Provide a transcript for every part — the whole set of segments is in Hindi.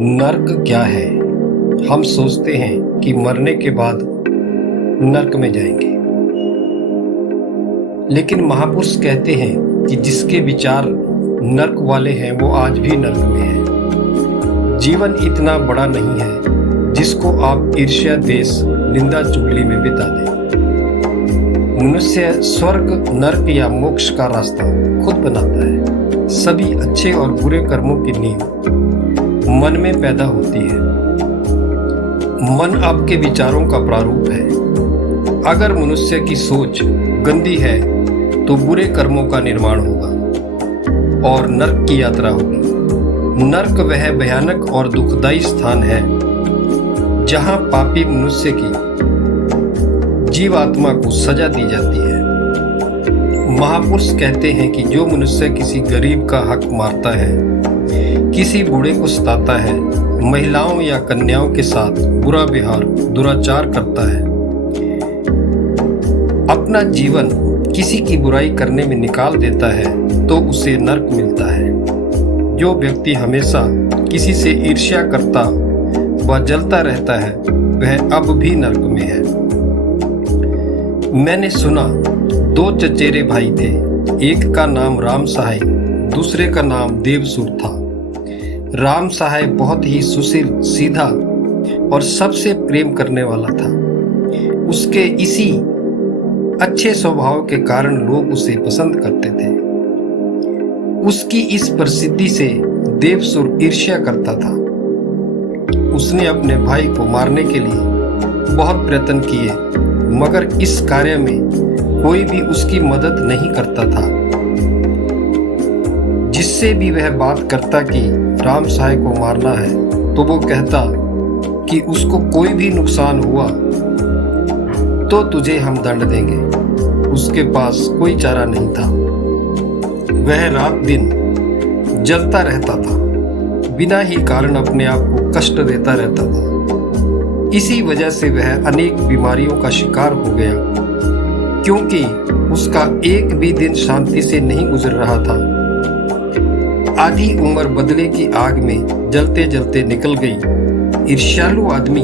नर्क क्या है? हम सोचते हैं कि मरने के बाद नर्क में जाएंगे, लेकिन महापुरुष कहते हैं कि जिसके विचार नर्क वाले हैं वो आज भी नर्क में है। जीवन इतना बड़ा नहीं है जिसको आप ईर्ष्या, द्वेष, निंदा, चुगली में बिता दें। मनुष्य स्वर्ग, नर्क या मोक्ष का रास्ता खुद बनाता है। सभी अच्छे और बुरे कर्मों की नींव मन में पैदा होती है। मन आपके विचारों का प्रारूप है। अगर मनुष्य की सोच गंदी है तो बुरे कर्मों का निर्माण होगा और नर्क की यात्रा होगी। नर्क वह भयानक और दुखदायी स्थान है जहां पापी मनुष्य की जीवात्मा को सजा दी जाती है। महापुरुष कहते हैं कि जो मनुष्य किसी गरीब का हक मारता है, किसी बूढ़े को सताता है, महिलाओं या कन्याओं के साथ बुरा व्यवहार, दुराचार करता है, अपना जीवन किसी की बुराई करने में निकाल देता है, तो उसे नर्क मिलता है। जो व्यक्ति हमेशा किसी से ईर्ष्या करता व जलता रहता है, वह अब भी नर्क में है। मैंने सुना, दो चचेरे भाई थे। एक का नाम राम सहाय, दूसरे का नाम देवसुर था। राम सहाय बहुत ही सुशील, सीधा और सबसे प्रेम करने वाला था। उसके इसी अच्छे स्वभाव के कारण लोग उसे पसंद करते थे। उसकी इस प्रसिद्धि से देवसुर ईर्ष्या करता था। उसने अपने भाई को मारने के लिए बहुत प्रयत्न किए, मगर इस कार्य में कोई भी उसकी मदद नहीं करता था। जिससे भी वह बात करता कि राम सहाय को मारना है, तो वो कहता कि उसको कोई भी नुकसान हुआ तो तुझे हम दंड देंगे। उसके पास कोई चारा नहीं था। वह रात दिन जलता रहता था, बिना ही कारण अपने आप को कष्ट देता रहता था। इसी वजह से वह अनेक बीमारियों का शिकार हो गया, क्योंकि उसका एक भी दिन शांति से नहीं गुजर रहा था। आधी उम्र बदले की आग में जलते जलते निकल गई। ईर्ष्यालु आदमी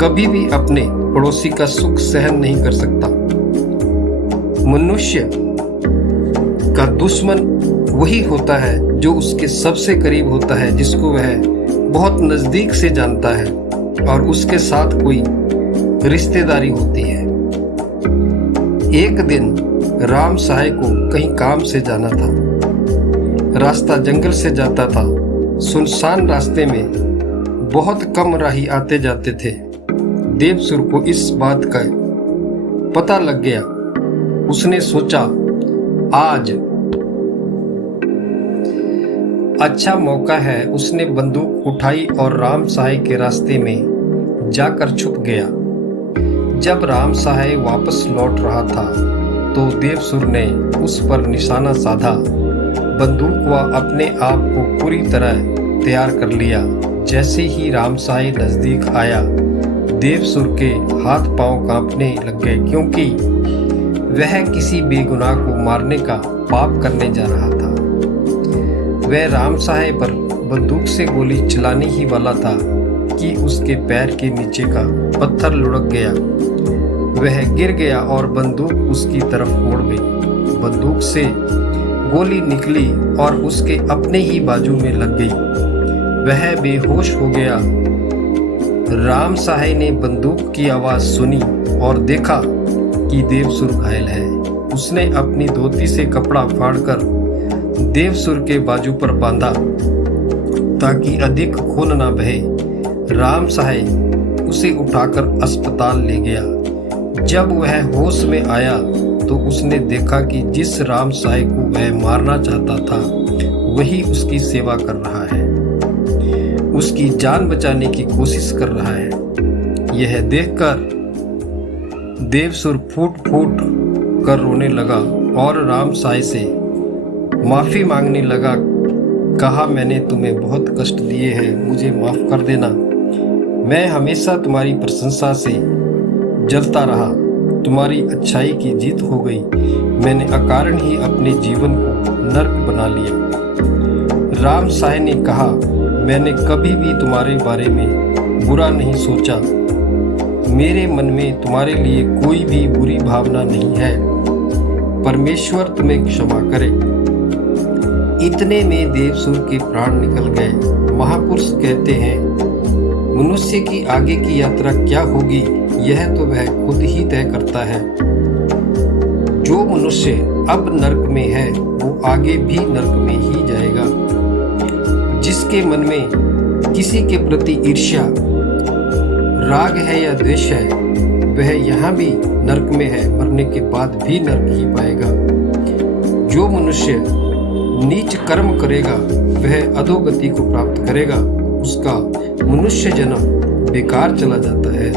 कभी भी अपने पड़ोसी का सुख सहन नहीं कर सकता। मनुष्य का दुश्मन वही होता है जो उसके सबसे करीब होता है, जिसको वह बहुत नजदीक से जानता है और उसके साथ कोई रिश्तेदारी होती है। एक दिन राम सहाय को कहीं काम से जाना था। रास्ता जंगल से जाता था। सुनसान रास्ते में बहुत कम राही आते जाते थे। देवसुर को इस बात का पता लग गया। उसने सोचा, आज अच्छा मौका है। उसने बंदूक उठाई और राम सहाय के रास्ते में जाकर छुप गया। जब राम सहाय वापस लौट रहा था तो देवसुर ने उस पर निशाना साधा। बंदूक व अपने आप को पूरी तरह तैयार कर लिया। जैसे ही राम सहाय नजदीक आया, देवसुर के हाथ पांव कांपने लग गए, क्योंकि वह किसी बेगुनाह को मारने का पाप करने जा रहा था। वह राम सहाय पर बंदूक से गोली चलाने ही वाला था कि उसके पैर के नीचे का पत्थर लुढ़क गया। वह गिर गया और बंदूक उसकी तरफ मुड़ गई। बंदूक से गोली निकली और उसके अपने ही बाजू में लग गई। वह बेहोश हो गया। राम सहाय ने बंदूक की आवाज सुनी और देखा कि देवसुर घायल है। उसने अपनी धोती से कपड़ा फाड़कर देवसुर के बाजू पर बांधा ताकि अधिक खून न बहे। राम सहाय उसे उठाकर अस्पताल ले गया। जब वह होश में आया तो उसने देखा कि जिस राम सहाय को वह मारना चाहता था, वही उसकी सेवा कर रहा है, उसकी जान बचाने की कोशिश कर रहा है। यह देखकर देवसुर फूट फूट कर रोने लगा और राम सहाय से माफी मांगने लगा। कहा, मैंने तुम्हें बहुत कष्ट दिए हैं, मुझे माफ कर देना। मैं हमेशा तुम्हारी प्रशंसा से जलता रहा। तुम्हारी अच्छाई की जीत हो गई। मैंने अकारण ही अपने जीवन को नर्क बना लिया। राम सहाय ने कहा, मैंने कभी भी तुम्हारे बारे में बुरा नहीं सोचा। मेरे मन में तुम्हारे लिए कोई भी बुरी भावना नहीं है। परमेश्वर तुम्हें क्षमा करे। इतने में देवसुर के प्राण निकल गए। महापुरुष कहते हैं, मनुष्य की आगे की यात्रा क्या होगी यह तो वह खुद ही तय करता है। जो मनुष्य अब नरक में है वो आगे भी नरक में ही जाएगा। जिसके मन में किसी के प्रति ईर्ष्या, राग है या द्वेष है, वह यहाँ भी नरक में है, मरने के बाद भी नरक ही पाएगा। जो मनुष्य नीच कर्म करेगा वह अधोगति को प्राप्त करेगा। उसका मनुष्य जन्म बेकार चला जाता है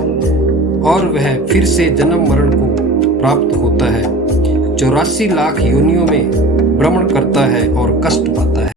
और वह फिर से जन्म मरण को प्राप्त होता है। 84 लाख योनियों में भ्रमण करता है और कष्ट पाता है।